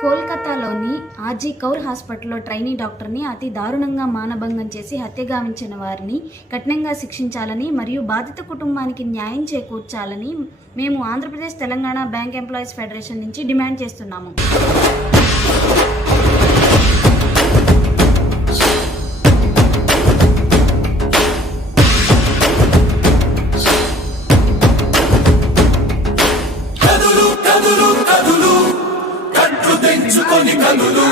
కోల్కతాలోని ఆర్జీ కౌర్ హాస్పిటల్లో ట్రైనీ డాక్టర్ని అతి దారుణంగా మానభంగం చేసి హత్యగావించిన వారిని కఠినంగా శిక్షించాలని మరియు బాధిత కుటుంబానికి న్యాయం చేకూర్చాలని మేము Andhra Pradesh Telangana bank employees federation నుంచి డిమాండ్ చేస్తున్నాము. కదులు కదులు కదులు కట్లు తెంచుకొని కదులు